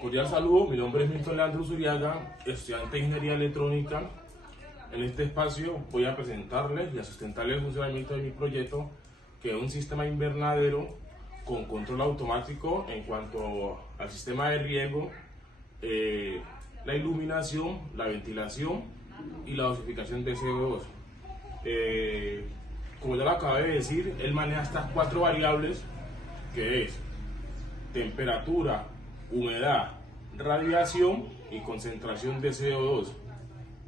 Cordial saludo, mi nombre es Milton Leandro Zuriaga, estudiante de Ingeniería Electrónica. En este espacio voy a presentarles y a sustentarles el funcionamiento de mi proyecto, que es un sistema invernadero con control automático en cuanto al sistema de riego, la iluminación, la ventilación y la dosificación de CO2. Como ya lo acabé de decir, él maneja estas 4 variables, que es temperatura, humedad, radiación y concentración de CO2.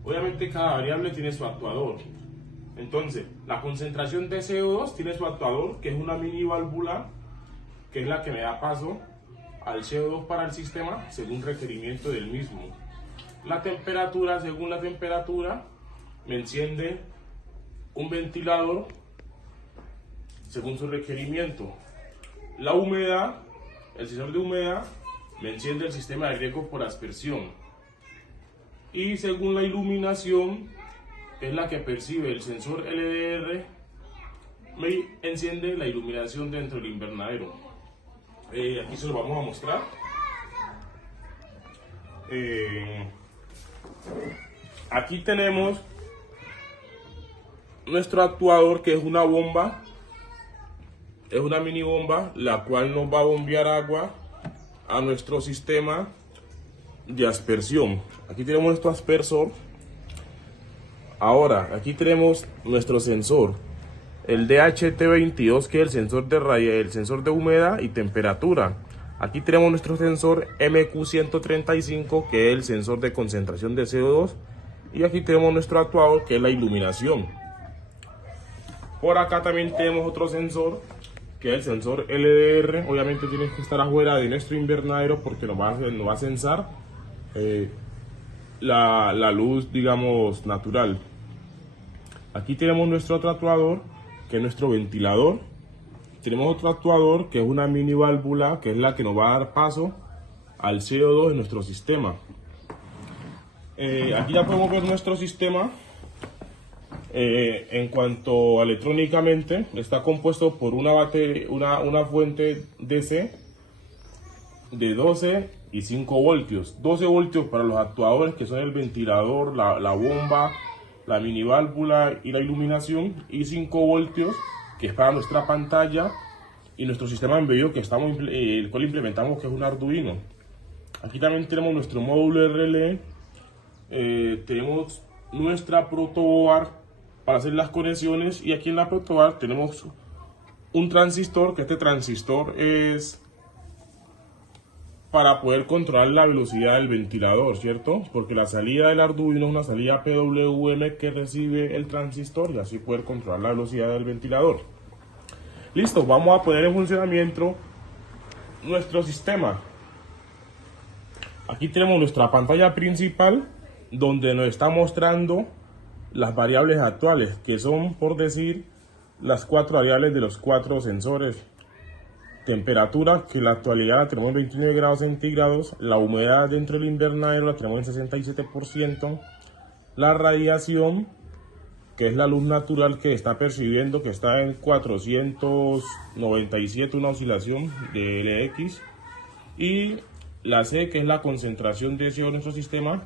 Obviamente cada variable tiene su actuador. Entonces, la concentración de CO2 tiene su actuador, que es una mini válvula, que es la que me da paso al CO2 para el sistema según requerimiento del mismo. La temperatura, según la temperatura, me enciende un ventilador según su requerimiento. La humedad, el sensor de humedad, me enciende el sistema de riego por aspersión. Y según la iluminación, es la que percibe el sensor LDR, me enciende la iluminación dentro del invernadero. Aquí se lo vamos a mostrar. Aquí tenemos nuestro actuador, que es una bomba, es una mini bomba, la cual nos va a bombear agua a nuestro sistema de aspersión. Aquí tenemos nuestro aspersor. Ahora, aquí tenemos nuestro sensor, el DHT22, que es el sensor de el sensor de humedad y temperatura. Aquí tenemos nuestro sensor MQ135, que es el sensor de concentración de CO2. Y aquí tenemos nuestro actuador, que es la iluminación. Por acá también tenemos otro sensor, que es el sensor LDR. Obviamente tiene que estar afuera de nuestro invernadero porque nos va a censar la luz, digamos, natural. Aquí tenemos nuestro otro actuador, que es nuestro ventilador. Tenemos otro actuador, que es una mini válvula, que es la que nos va a dar paso al CO2 de nuestro sistema. Aquí ya podemos ver nuestro sistema. En cuanto a electrónicamente, está compuesto por una fuente DC de 12 y 5 voltios. 12 voltios para los actuadores, que son el ventilador, la bomba, la mini válvula y la iluminación, y 5 voltios que es para nuestra pantalla y nuestro sistema de embebido, que el cual implementamos, que es un Arduino. Aquí también tenemos nuestro módulo RLE. Tenemos nuestra protoboard para hacer las conexiones, y aquí en la protoboard tenemos un transistor, que este transistor es para poder controlar la velocidad del ventilador, ¿cierto? Porque la salida del Arduino es una salida PWM que recibe el transistor, y así poder controlar la velocidad del ventilador. Listo, vamos a poner en funcionamiento nuestro sistema. Aquí tenemos nuestra pantalla principal, donde nos está mostrando las variables actuales, que son, por decir, las 4 variables de los 4 sensores. Temperatura, que en la actualidad la tenemos en 29 grados centígrados. La humedad dentro del invernadero la tenemos en 67%. La radiación, que es la luz natural que está percibiendo, que está en 497, una oscilación de LX. Y la C, que es la concentración de CO2 en nuestro sistema,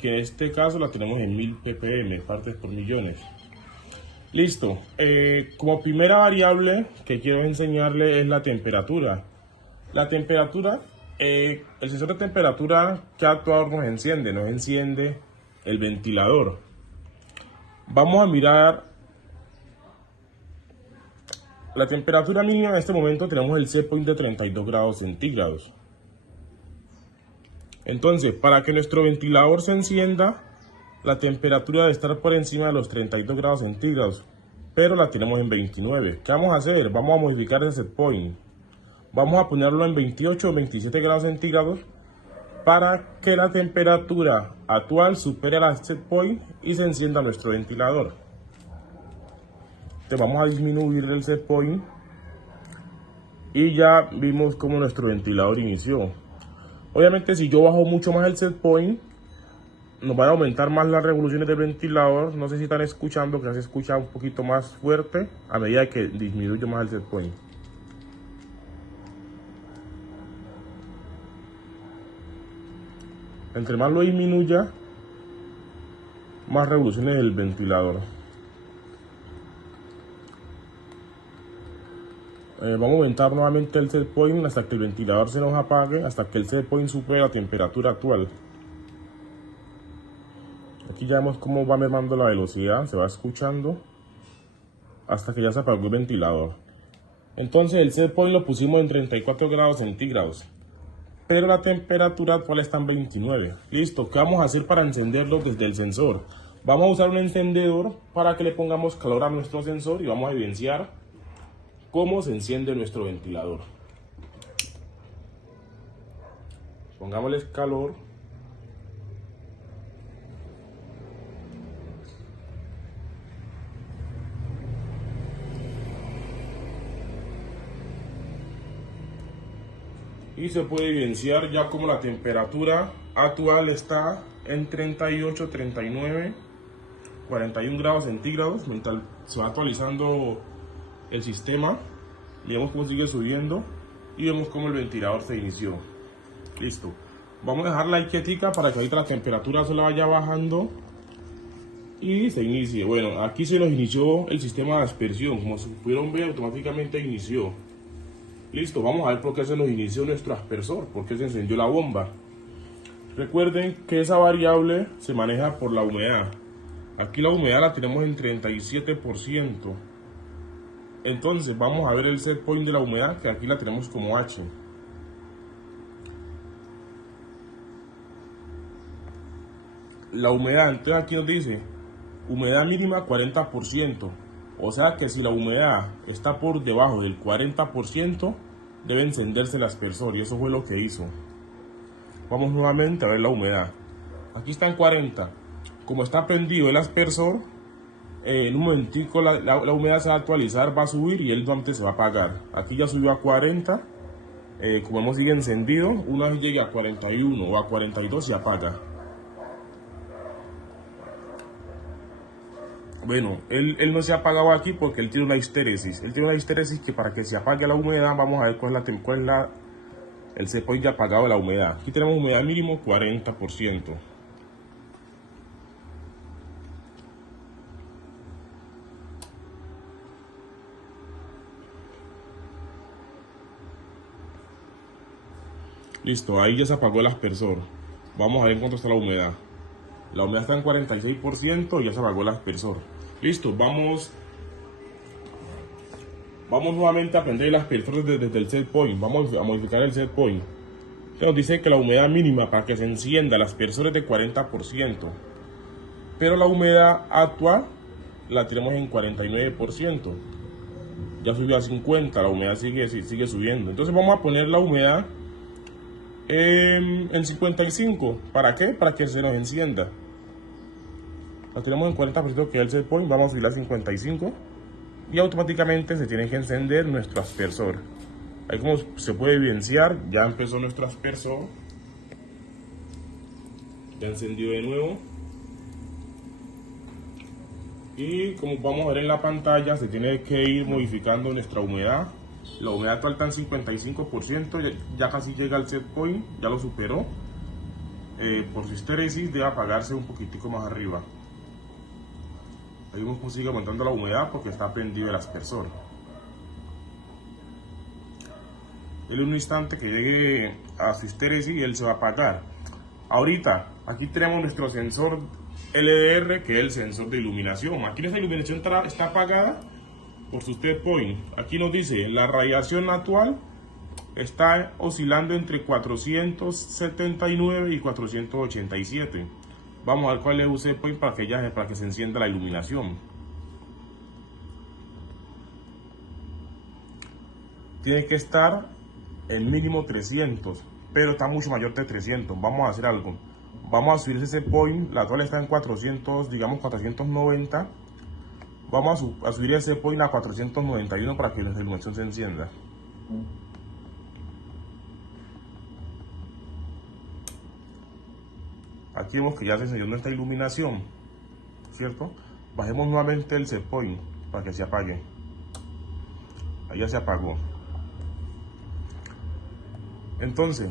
que en este caso la tenemos en 1000 ppm, partes por millones. Listo. Como primera variable que quiero enseñarle es la temperatura. La temperatura, el sensor de temperatura, ¿qué actuador nos enciende? Nos enciende el ventilador. Vamos a mirar la temperatura mínima. En este momento tenemos el set point de 32 grados centígrados. Entonces, para que nuestro ventilador se encienda, la temperatura debe estar por encima de los 32 grados centígrados, pero la tenemos en 29. ¿Qué vamos a hacer? Vamos a modificar el set point. Vamos a ponerlo en 28 o 27 grados centígrados para que la temperatura actual supere la set point y se encienda nuestro ventilador. Entonces vamos a disminuir el set point y ya vimos cómo nuestro ventilador inició. Obviamente, si yo bajo mucho más el set point, nos van a aumentar más las revoluciones del ventilador. No sé si están escuchando, que se escucha un poquito más fuerte a medida que disminuyo más el set point. Entre más lo disminuya, más revoluciones del ventilador. Vamos a aumentar nuevamente el set point hasta que el ventilador se nos apague, hasta que el set point supere la temperatura actual. Aquí ya vemos cómo va mermando la velocidad, se va escuchando hasta que ya se apagó el ventilador. Entonces el set point lo pusimos en 34 grados centígrados, pero la temperatura actual está en 29. Listo, ¿qué vamos a hacer para encenderlo desde el sensor? Vamos a usar un encendedor para que le pongamos calor a nuestro sensor y vamos a evidenciar cómo se enciende nuestro ventilador. Pongámosle calor. Y se puede evidenciar ya como la temperatura actual está en 38, 39, 41 grados centígrados. Mientras se va actualizando el sistema, y vemos cómo sigue subiendo y vemos cómo el ventilador se inició. Listo, vamos a dejarla ahí quietica para que ahorita la temperatura se la vaya bajando y se inicie. Bueno, aquí se nos inició el sistema de aspersión, como si pudieron ver, automáticamente inició. Listo, vamos a ver por qué se nos inició nuestro aspersor, por qué se encendió la bomba. Recuerden que esa variable se maneja por la humedad. Aquí la humedad la tenemos en 37%. Entonces vamos a ver el set point de la humedad, que aquí la tenemos como H. La humedad, entonces aquí nos dice humedad mínima 40%. O sea que si la humedad está por debajo del 40%, debe encenderse el aspersor, y eso fue lo que hizo. Vamos nuevamente a ver la humedad. Aquí está en 40. Como está prendido el aspersor, en un momentico la humedad se va a actualizar, va a subir y el nuevamente se va a apagar. Aquí ya subió a 40. Como vemos, sigue encendido. Una vez llegue a 41 o a 42 se apaga. Bueno, él no se ha apagado aquí porque él tiene una histéresis. Él tiene una histéresis que para que se apague la humedad, vamos a ver cuál es el set point ya apagado de la humedad. Aquí tenemos humedad mínimo 40%. Listo, ahí ya se apagó el aspersor. Vamos a ver en cuánto está la humedad. La humedad está en 46% y ya se apagó el aspersor. Listo, vamos nuevamente a prender el aspersor desde el set point. Vamos a modificar el set point. Se nos dice que la humedad mínima para que se encienda el aspersor es de 40%. Pero la humedad actual la tenemos en 49%. Ya subió a 50%, la humedad sigue subiendo. Entonces vamos a poner la humedad en 55. ¿Para qué? Para que se nos encienda. La tenemos en 40% que es el set point. Vamos a subir a 55 y automáticamente se tiene que encender nuestro aspersor. Ahí como se puede evidenciar, ya empezó nuestro aspersor. Ya encendió de nuevo. Y como vamos a ver en la pantalla, se tiene que ir modificando nuestra humedad. La humedad actual está en 55%, ya casi llega al set point, ya lo superó. Por su histéresis debe apagarse un poquitico más arriba. Ahí vemos cómo sigue aumentando la humedad porque está prendido el aspersor. En un instante que llegue a su histéresis, él se va a apagar. Ahorita, aquí tenemos nuestro sensor LDR, que es el sensor de iluminación. Aquí esta iluminación está apagada por su set point. Aquí nos dice la radiación actual está oscilando entre 479 y 487. Vamos a ver cuál es el set point para que se encienda la iluminación. Tiene que estar en mínimo 300, pero está mucho mayor de 300. Vamos a hacer algo. Vamos a subir ese set point. La actual está en 400, digamos 490. Vamos a subir ese set point a 491 para que la iluminación se encienda. Aquí vemos que ya se encendió nuestra iluminación, ¿cierto? Bajemos nuevamente el set point para que se apague. Ahí ya se apagó. Entonces,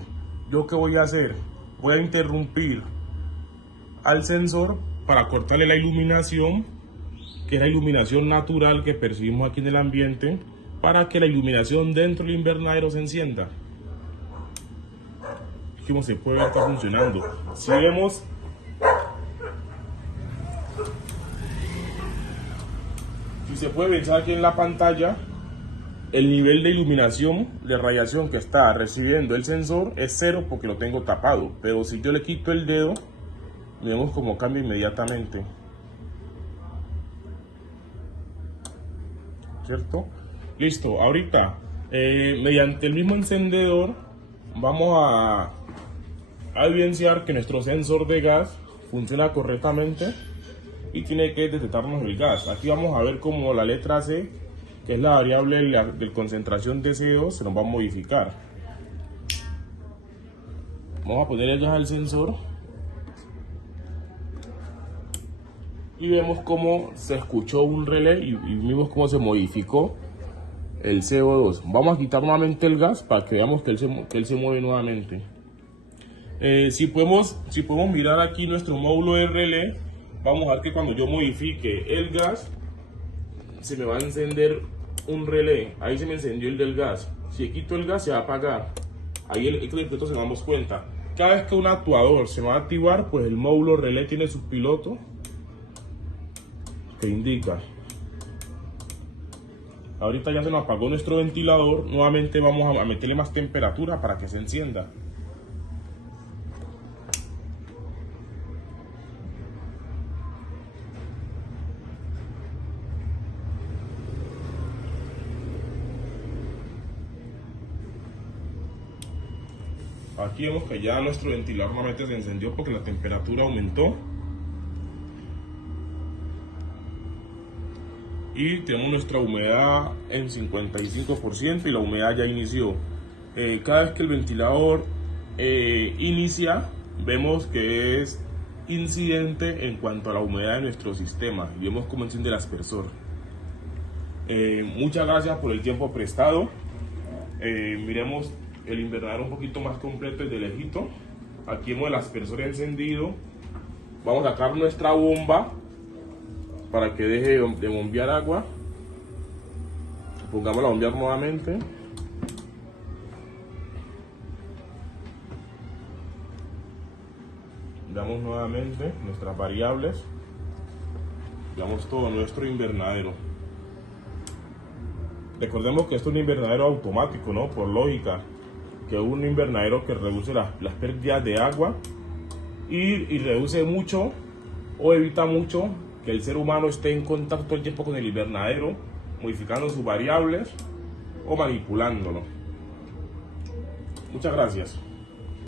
¿yo qué voy a hacer? voy a interrumpir al sensor para cortarle la iluminación, que es la iluminación natural que percibimos aquí en el ambiente, para que la iluminación dentro del invernadero se encienda. Como se puede ver, está funcionando. Si vemos, si se puede ver aquí en la pantalla, el nivel de iluminación, de radiación que está recibiendo el sensor es 0 porque lo tengo tapado. Pero si yo le quito el dedo, vemos cómo cambia inmediatamente. ¿Cierto? Listo. Ahorita, mediante el mismo encendedor, vamos a evidenciar que nuestro sensor de gas funciona correctamente y tiene que detectarnos el gas. Aquí vamos a ver cómo la letra C, que es la variable de concentración de CO2, se nos va a modificar. Vamos a poner el gas al sensor y vemos cómo se escuchó un relé y vimos cómo se modificó el CO2. Vamos a quitar nuevamente el gas para que veamos que él se mueve nuevamente. Si podemos mirar aquí nuestro módulo de relé, vamos a ver que cuando yo modifique el gas, se me va a encender un relé. Ahí se me encendió el del gas. Si quito el gas, se va a apagar. Ahí el piloto se damos cuenta. Cada vez que un actuador se va a activar, pues el módulo relé tiene su piloto que indica. Ahorita ya se nos apagó nuestro ventilador. Nuevamente vamos a meterle más temperatura para que se encienda. Aquí vemos que ya nuestro ventilador nuevamente se encendió porque la temperatura aumentó. Y tenemos nuestra humedad en 55% y la humedad ya inició. Cada vez que el ventilador inicia, vemos que es incidente en cuanto a la humedad de nuestro sistema. Y vemos cómo enciende el aspersor. Muchas gracias por el tiempo prestado. Miremos el invernadero un poquito más completo desde lejito. Aquí vemos el aspersor encendido. Vamos a sacar nuestra bomba para que deje de bombear agua. Pongámosla a bombear nuevamente. Damos nuevamente nuestras variables. Damos todo nuestro invernadero. Recordemos que esto es un invernadero automático, ¿no? Por lógica, que es un invernadero que reduce las pérdidas de agua y reduce mucho o evita mucho que el ser humano esté en contacto todo el tiempo con el invernadero, modificando sus variables o manipulándolo. Muchas gracias.